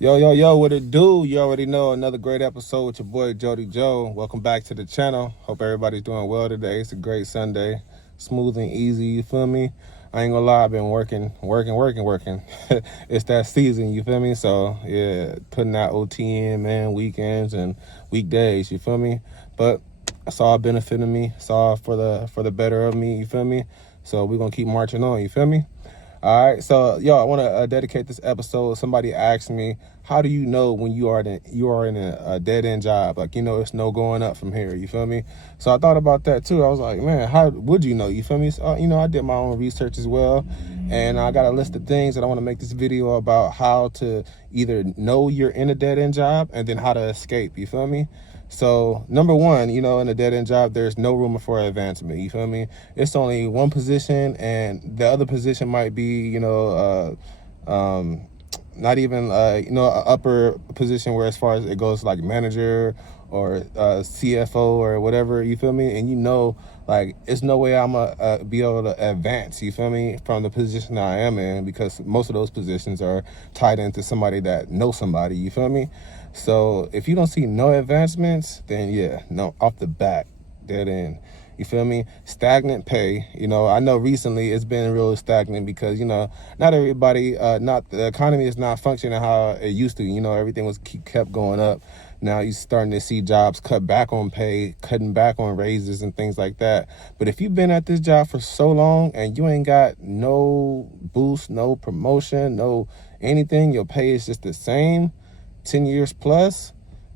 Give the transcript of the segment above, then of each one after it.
Yo, what it do? You already know, another great episode with your boy Jody Joe. Welcome back to the channel. Hope everybody's doing well today. It's a great Sunday. Smooth and easy, you feel me? I ain't gonna lie, I've been working. It's that season, you feel me? So yeah, putting that OT in, man, weekends and weekdays, you feel me? But it's all benefiting me. It's all for the better of me, you feel me? So we're gonna keep marching on, you feel me? All right, so I want to dedicate this episode. Somebody asked me, "How do you know when you are in a dead end job? Like, it's no going up from here." You feel me? So I thought about that too. I was like, man, how would you know? You feel me? So, I did my own research as well, and I got a list of things that I want to make this video about how to either know you're in a dead end job and then how to escape. You feel me? So number one, in a dead end job, there's no room for advancement. You feel me? It's only one position, and the other position might be, not even, an upper position where as far as it goes, like manager or CFO or whatever. You feel me? And like, it's no way I'm gonna be able to advance. You feel me? From the position I am in, because most of those positions are tied into somebody that knows somebody. You feel me? So if you don't see no advancements, then yeah, no, off the bat, dead end. You feel me? Stagnant pay. I know recently it's been real stagnant because, not everybody, not the economy is not functioning how it used to. Everything was kept going up. Now you're starting to see jobs cut back on pay, cutting back on raises and things like that. But if you've been at this job for so long and you ain't got no boost, no promotion, no anything, your pay is just the same, 10 years plus,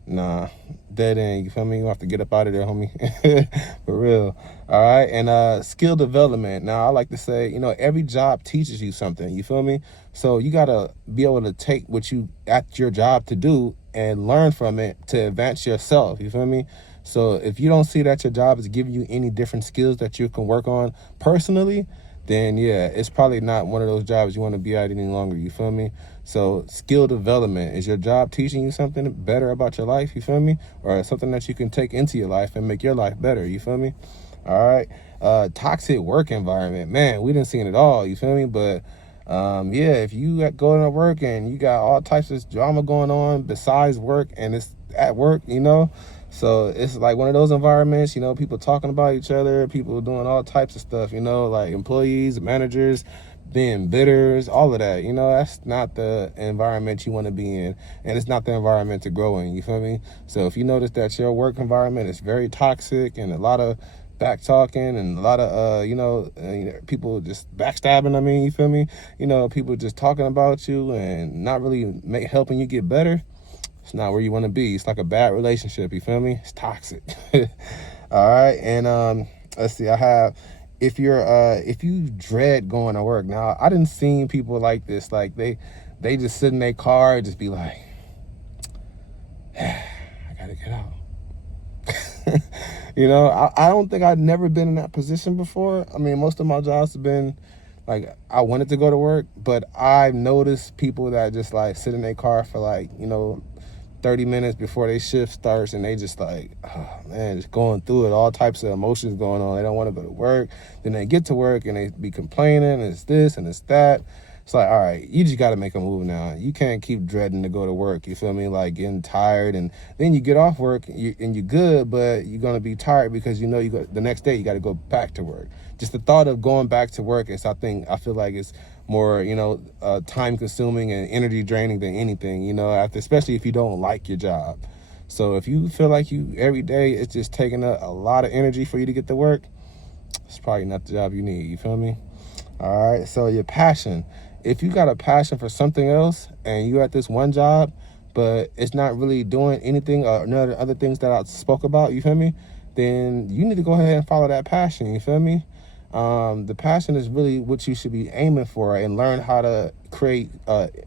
nah, dead end. You feel me? You have to get up out of there, homie. For real. All right. And skill development. Now, I like to say, every job teaches you something. You feel me? So you got to be able to take what you at your job to do and learn from it to advance yourself. You feel me? So if you don't see that your job is giving you any different skills that you can work on personally, then yeah, it's probably not one of those jobs you want to be at any longer. You feel me? So skill development, is your job teaching you something better about your life? You feel me? Or something that you can take into your life and make your life better? You feel me? All right. Toxic work environment, man, we didn't see it all. You feel me? But yeah, if you go to work and you got all types of drama going on besides work, and it's at work, so it's like one of those environments, people talking about each other, people doing all types of stuff, like employees, managers, being bitters, all of that. That's not the environment you want to be in, and it's not the environment to grow in. You feel me? So if you notice that your work environment is very toxic and a lot of back talking and a lot of people just backstabbing, you feel me? People just talking about you and not really helping you get better, it's not where you want to be. It's like a bad relationship. You feel me? It's toxic. All right. And let's see. If you dread going to work. Now, I didn't see people like this. Like they just sit in their car and just be like, I gotta get out. I don't think I'd never been in that position before. Most of my jobs have been like, I wanted to go to work, but I've noticed people that just like sit in their car for like, 30 minutes before they shift starts, and they just like, oh man, just going through it, all types of emotions going on. They don't want to go to work. Then they get to work and they be complaining, and it's this and it's that. It's like, all right, you just got to make a move now. You can't keep dreading to go to work. You feel me? Like getting tired, and then you get off work and you're good, but you're going to be tired because the next day you got to go back to work. Just the thought of going back to work is, I feel like it's more, time consuming and energy draining than anything, especially if you don't like your job. So if you feel like every day it's just taking a lot of energy for you to get to work, it's probably not the job you need. You feel me? All right. So your passion, if you got a passion for something else and you at this one job, but it's not really doing anything or none of the other things that I spoke about, you feel me? Then you need to go ahead and follow that passion. You feel me? The passion is really what you should be aiming for, and learn how to create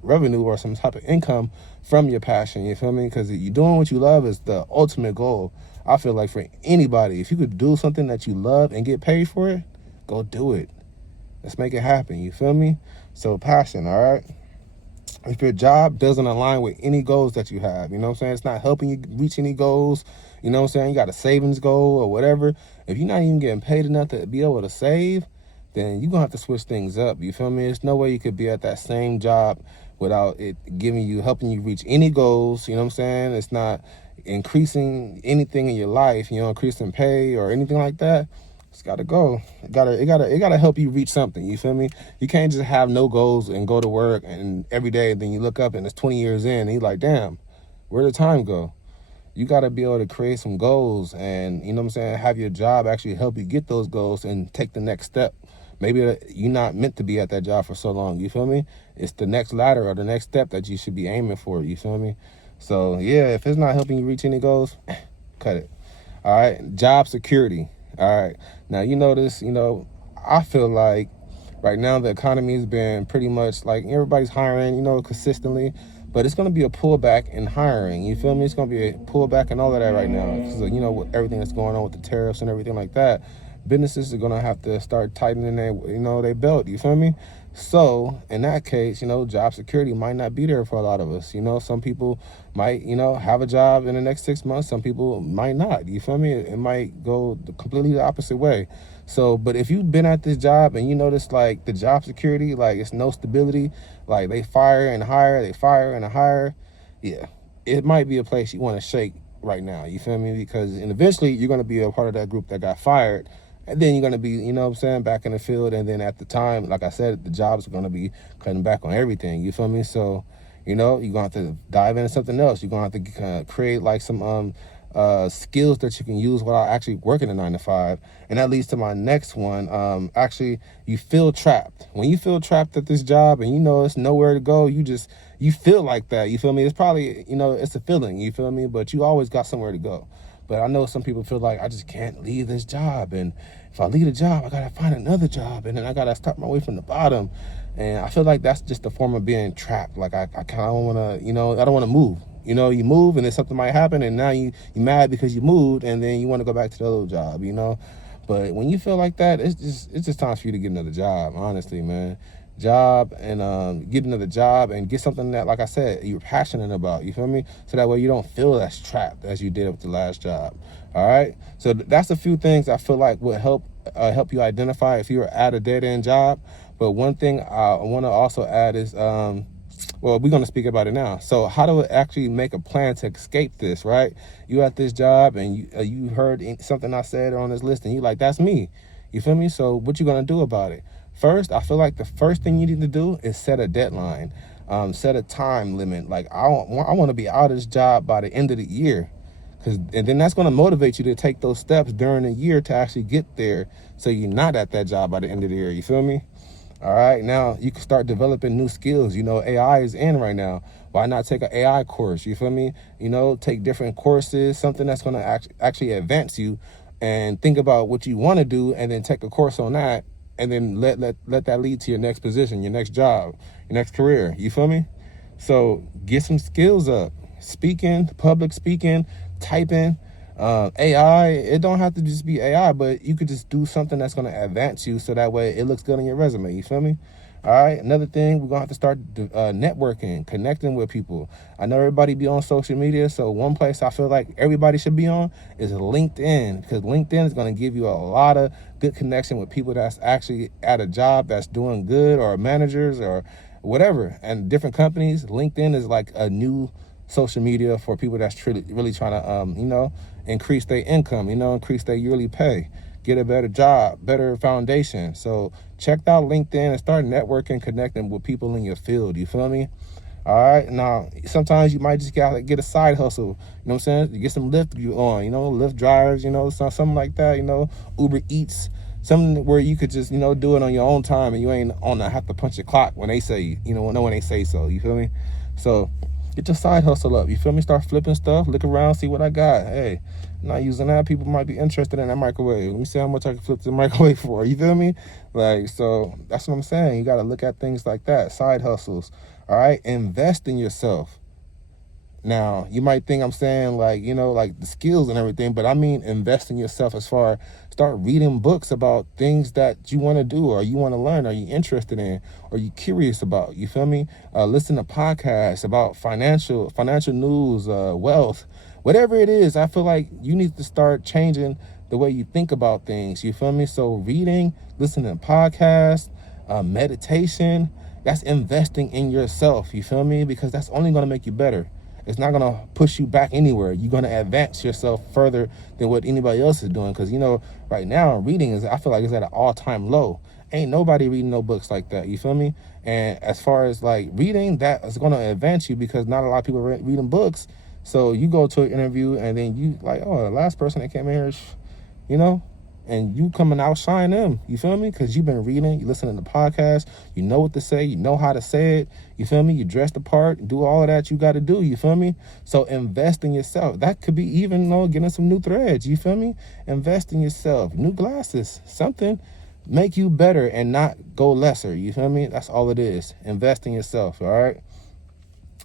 revenue or some type of income from your passion. You feel me? Because you doing what you love is the ultimate goal. I feel like for anybody, if you could do something that you love and get paid for it, go do it. Let's make it happen. You feel me? So passion, all right? If your job doesn't align with any goals that you have, it's not helping you reach any goals, you got a savings goal or whatever. If you're not even getting paid enough to be able to save, then you're going to have to switch things up. You feel me? There's no way you could be at that same job without it helping you reach any goals. You know what I'm saying? It's not increasing anything in your life, increasing pay or anything like that. It's gotta go. It gotta help you reach something. You feel me? You can't just have no goals and go to work and every day, and then you look up and it's 20 years in and you're like, damn, where did time go? You gotta be able to create some goals and, you know what I'm saying, have your job actually help you get those goals and take the next step. Maybe you're not meant to be at that job for so long. You feel me? It's the next ladder or the next step that you should be aiming for. You feel me? So yeah, if it's not helping you reach any goals, cut it. All right. Job security. All right. Now, this, I feel like right now the economy has been pretty much like everybody's hiring, consistently, but it's going to be a pullback in hiring. You feel me? It's going to be a pullback and all of that right now. So, with everything that's going on with the tariffs and everything like that, businesses are going to have to start tightening their belt. You feel me? So in that case, job security might not be there for a lot of us. Some people might, have a job in the next 6 months. Some people might not. You feel me? It might go completely the opposite way. So, but if you've been at this job and you notice like the job security, like it's no stability, like they fire and hire, yeah, it might be a place you want to shake right now. You feel me? Because and eventually you're going to be a part of that group that got fired. And then you're going to be, back in the field. And then at the time, like I said, the jobs are going to be cutting back on everything. You feel me? So, you're going to have to dive into something else. You're going to have to create like some skills that you can use without actually working a 9 to 5. And that leads to my next one. Actually, you feel trapped. When you feel trapped at this job and it's nowhere to go, you feel like that. You feel me? It's probably, it's a feeling. You feel me? But you always got somewhere to go. But I know some people feel like I just can't leave this job. And if I leave a job, I got to find another job. And then I got to start my way from the bottom. And I feel like that's just a form of being trapped. Like I kind of want to, I don't want to move. You move and then something might happen. And now you mad because you moved. And then you want to go back to the old job, But when you feel like that, it's just time for you to get another job, honestly, man. Job and get another job and get something that, like I said, you're passionate about. You feel me? So that way you don't feel as trapped as you did with the last job. All right. So that's a few things I feel like would help you identify if you're at a dead end job. But one thing I want to also add is, well, we're going to speak about it now. So how to actually make a plan to escape this, right? You at this job and you heard something I said on this list and you like, that's me. You feel me? So what you going to do about it? First, I feel like the first thing you need to do is set a deadline, set a time limit. Like I want to be out of this job by the end of the year, and then that's going to motivate you to take those steps during the year to actually get there. So you're not at that job by the end of the year. You feel me? All right. Now you can start developing new skills. AI is in right now. Why not take an AI course? You feel me? Take different courses, something that's going to actually advance you, and think about what you want to do, and then take a course on that. And then let that lead to your next position, your next job, your next career. You feel me? So get some skills up. Speaking, public speaking, typing, AI. It don't have to just be AI, but you could just do something that's going to advance you so that way it looks good on your resume. You feel me? All right. Another thing, we're going to have to start networking, connecting with people. I know everybody be on social media. So one place I feel like everybody should be on is LinkedIn, because LinkedIn is going to give you a lot of good connection with people that's actually at a job that's doing good, or managers or whatever, and different companies. LinkedIn is like a new social media for people that's really trying to, increase their income, increase their yearly pay, get a better job, better foundation. So check out LinkedIn and start networking, connecting with people in your field. You feel me? All right. Now, sometimes you might just gotta get a side hustle. You know what I'm saying? You get some Lyft on, Lyft drivers, something like that, Uber Eats, something where you could just, do it on your own time and you ain't have to punch your clock when they say, when they say so. You feel me? So get your side hustle up. You feel me? Start flipping stuff. Look around, see what I got. Hey, I'm not using that. People might be interested in that microwave. Let me see how much I can flip the microwave for. You feel me? Like, so that's what I'm saying. You got to look at things like that. Side hustles. All right. Invest in yourself. Now, you might think I'm saying like, like the skills and everything, but I mean invest in yourself as far start reading books about things that you want to do or you want to learn, or you interested in, or you curious about. You feel me? Listen to podcasts about financial news, wealth, whatever it is. I feel like you need to start changing the way you think about things. You feel me? So reading, listening to podcasts, meditation, That's investing in yourself, you feel me? Because that's only going to make you better. It's not going to push you back anywhere. You're going to advance yourself further than what anybody else is doing. Because, right now, reading I feel like it's at an all-time low. Ain't nobody reading no books like that, you feel me? And as far as like reading, that is going to advance you because not a lot of people are reading books. So you go to an interview and then you like, oh, the last person that came in here, you know, and you come and outshine them, you feel me? Because you've been reading, you listening to podcasts, you know what to say, you know how to say it, you feel me? You dress the part, do all of that you got to do, you feel me? So invest in yourself. That could be even, getting some new threads, you feel me? Invest in yourself, new glasses, something, make you better and not go lesser, you feel me? That's all it is. Invest in yourself, all right?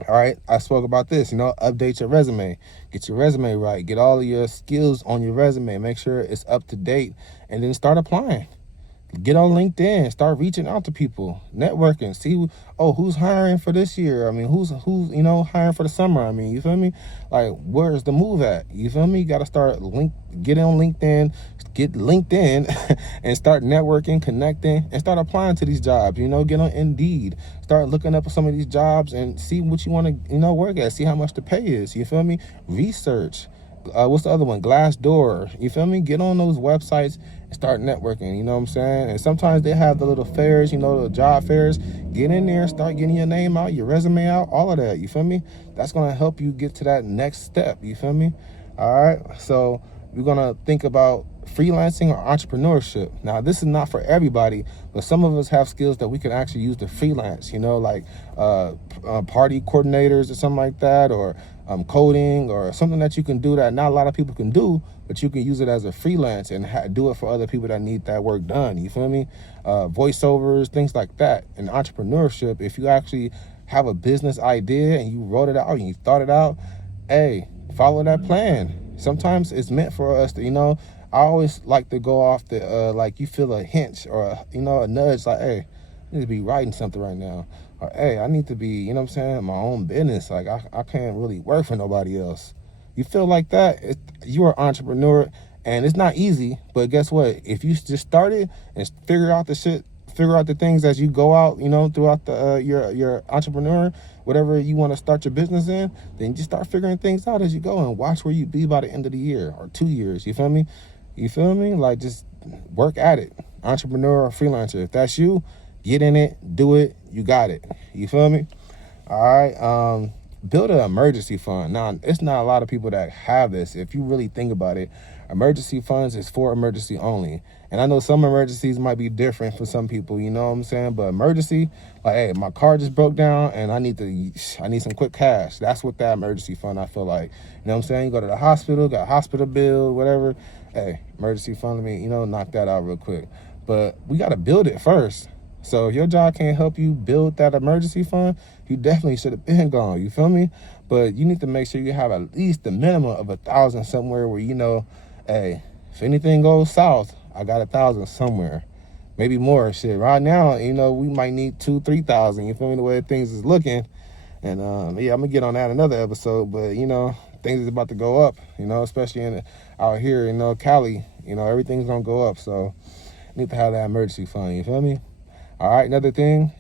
All right, I spoke about this, update your resume, get your resume right, get all of your skills on your resume, make sure it's up to date, and then start applying. Get on LinkedIn, start reaching out to people, networking, see who's hiring for this year. I mean, who's hiring for the summer. I mean, you feel me? Like, where's the move at? You feel me? You got to get on LinkedIn, get LinkedIn and start networking, connecting, and start applying to these jobs. Get on Indeed, start looking up some of these jobs and see what you want to work at, see how much the pay is. You feel me? Research. What's the other one? Glassdoor. You feel me? Get on those websites and start networking. You know what I'm saying? And sometimes they have the little fairs, the job fairs. Get in there, start getting your name out, your resume out, all of that. You feel me? That's going to help you get to that next step. You feel me? All right. So we're going to think about freelancing or entrepreneurship. Now, this is not for everybody, but some of us have skills that we can actually use to freelance, like party coordinators or something like that, or coding or something that you can do that not a lot of people can do, but you can use it as a freelance and do it for other people that need that work done. You feel me? Voiceovers, things like that. In entrepreneurship, if you actually have a business idea and you wrote it out and you thought it out, hey, follow that plan. Sometimes it's meant for us to, I always like to go off the, like you feel a hint or, a nudge like, hey, I need to be writing something right now. Or, hey, I need to be, my own business. Like, I can't really work for nobody else. You feel like that? You're an entrepreneur, and it's not easy, but guess what? If you just started and figure out the things as you go out, throughout the your entrepreneur, whatever you want to start your business in, then just start figuring things out as you go and watch where you be by the end of the year or 2 years. You feel me? You feel me? Like, just work at it. Entrepreneur or freelancer. If that's you, get in it, do it, you got it. You feel me? All right. Build an emergency fund. Now, it's not a lot of people that have this. If you really think about it, emergency funds is for emergency only. And I know some emergencies might be different for some people, you know what I'm saying? But emergency, like, hey, my car just broke down and I need some quick cash. That's what that emergency fund, I feel like. You know what I'm saying? You go to the hospital, got a hospital bill, whatever. Hey, emergency fund, let me, knock that out real quick. But we got to build it first. So if your job can't help you build that emergency fund, you definitely should have been gone. You feel me? But you need to make sure you have at least the minimum of 1,000 somewhere where, hey, if anything goes south, I got 1,000 somewhere. Maybe more shit. Right now, we might need 2,000-3,000. You feel me? The way things is looking. And yeah, I'm gonna get on that another episode. But things is about to go up. Especially out here in Cali. Everything's gonna go up. So you need to have that emergency fund. You feel me? All right, another thing,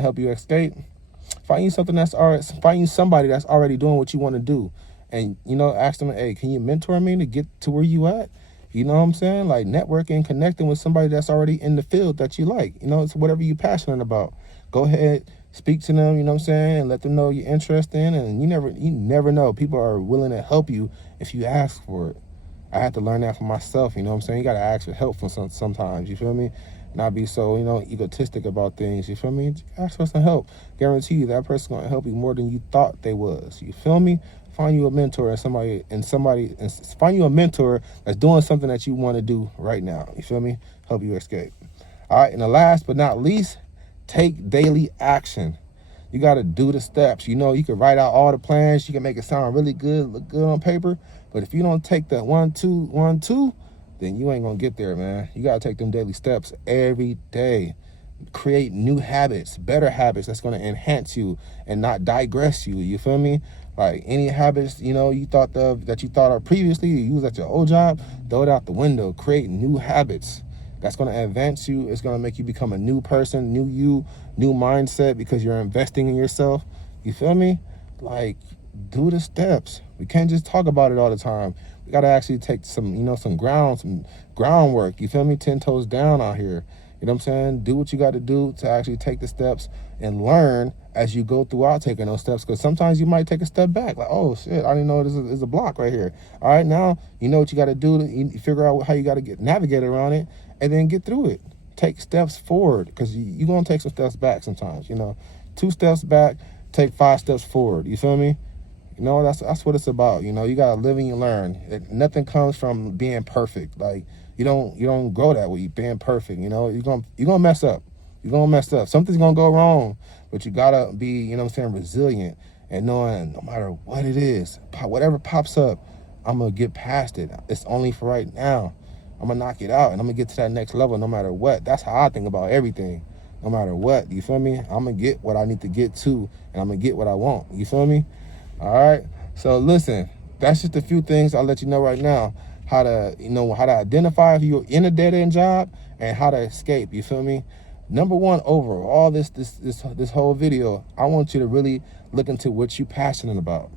help you escape. Find you somebody that's already doing what you want to do. And, ask them, hey, can you mentor me to get to where you at? You know what I'm saying? Like, networking, connecting with somebody that's already in the field that you like. It's whatever you're passionate about. Go ahead, speak to them, and let them know you're interested in. And you never know. People are willing to help you if you ask for it. I had to learn that for myself, you got to ask for help sometimes, you feel me? Not be so, egotistic about things, you feel me? Ask for some help. Guarantee you that person's going to help you more than you thought they was, you feel me? Find you a mentor and find you a mentor that's doing something that you want to do right now, you feel me? Help you escape. All right, and the last but not least, take daily action. You got to do the steps. You can write out all the plans. You can make it sound really good, look good on paper. But if you don't take that 1, 2, 1, 2, then you ain't going to get there, man. You got to take them daily steps every day. Create new habits, better habits that's going to enhance you and not digress you. You feel me? Like, any habits, you thought of previously, you used at your old job, throw it out the window. Create new habits. That's going to advance you. It's going to make you become a new person, new you, new mindset, because you're investing in yourself. You feel me? Like, do the steps. We can't just talk about it all the time. We got to actually take some groundwork. You feel me? 10 toes down out here. You know what I'm saying? Do what you got to do to actually take the steps and learn as you go throughout taking those steps. Because sometimes you might take a step back. Like, oh, shit, I didn't know this is a block right here. All right, now you know what you got to do to figure out how you got to navigate around it and then get through it. Take steps forward, because you're going to take some steps back sometimes. 2 steps back, take 5 steps forward. You feel me? That's what it's about. You got to live and you learn. Nothing comes from being perfect. Like, you don't grow that way, being perfect. You're gonna mess up. You're gonna mess up. Something's gonna go wrong, but you gotta be, resilient, and knowing no matter what it is, whatever pops up, I'm gonna get past it. It's only for right now. I'm gonna knock it out, and I'm gonna get to that next level no matter what. That's how I think about everything. No matter what, you feel me? I'm gonna get what I need to get to, and I'm gonna get what I want. You feel me? All right. So listen, that's just a few things I'll let you know right now. How to identify if you're in a dead-end job and how to escape. You feel me? Number one, overall, this whole video, I want you to really look into what you're passionate about.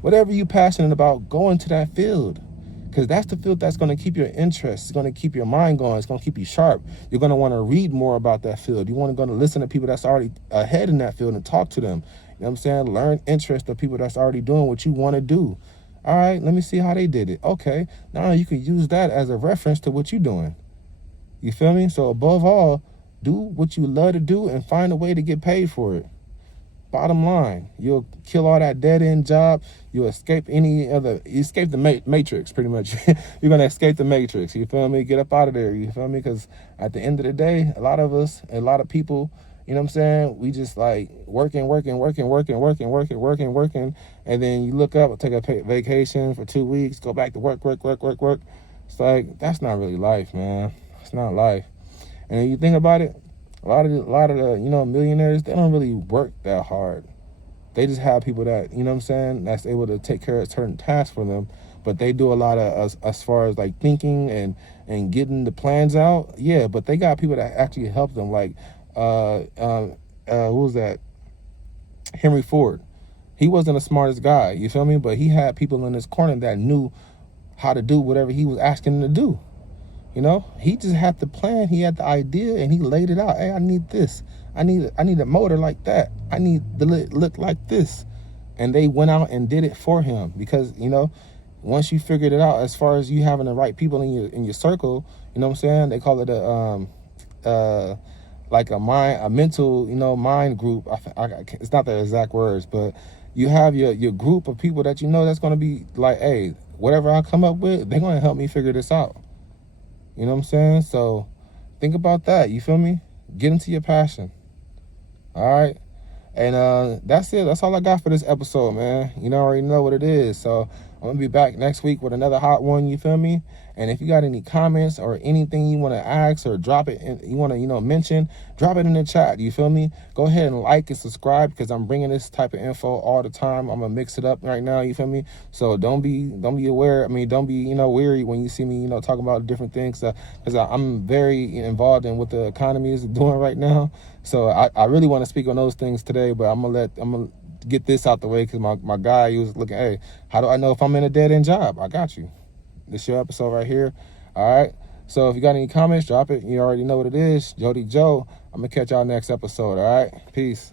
Whatever you're passionate about, go into that field, because that's the field that's going to keep your interest. It's going to keep your mind going. It's going to keep you sharp. You're going to want to read more about that field. You're going to listen to people that's already ahead in that field and talk to them. You know what I'm saying? Learn interest of people that's already doing what you want to do. All right, let me see how they did it. Okay, now you can use that as a reference to what you're doing. You feel me? So above all, do what you love to do and find a way to get paid for it. Bottom line, you'll kill all that dead-end job. You'll escape the matrix, pretty much. You're going to escape the matrix. You feel me? Get up out of there. You feel me? Because at the end of the day, a lot of people, you know what I'm saying? We just like working. And then you look up, take a vacation for 2 weeks, go back to work. It's like, that's not really life, man. It's not life. And if you think about it, a lot of the, millionaires, they don't really work that hard. They just have people that, you know what I'm saying, that's able to take care of certain tasks for them. But they do a lot of, as far as like thinking and getting the plans out. Yeah, but they got people that actually help them. Like, who was that? Henry Ford. He wasn't the smartest guy, you feel me? But he had people in his corner that knew how to do whatever he was asking them to do. He just had the plan. He had the idea, and he laid it out. Hey, I need this. I need a motor like that. I need the look like this. And they went out and did it for him, because once you figured it out, as far as you having the right people in your circle, you know what I'm saying? They call it like a mental, mind group. It's not the exact words, but you have your group of people that that's going to be like, hey, whatever I come up with, they're going to help me figure this out. You know what I'm saying? So think about that. You feel me? Get into your passion. All right. And that's it. That's all I got for this episode, man. I already know what it is. So I'm going to be back next week with another hot one. You feel me? And if you got any comments or anything you want to ask or drop it, you want to, mention, drop it in the chat. You feel me? Go ahead and like and subscribe, because I'm bringing this type of info all the time. I'm going to mix it up right now. You feel me? So don't be aware. Don't be, weary when you see me, talking about different things, because I'm very involved in what the economy is doing right now. So I really want to speak on those things today, but I'm going to get this out the way, because my guy, he was looking, hey, how do I know if I'm in a dead-end job? I got you. This your episode right here. All right. So if you got any comments, drop it. You already know what it is. Jody Joe. I'm going to catch y'all next episode. All right. Peace.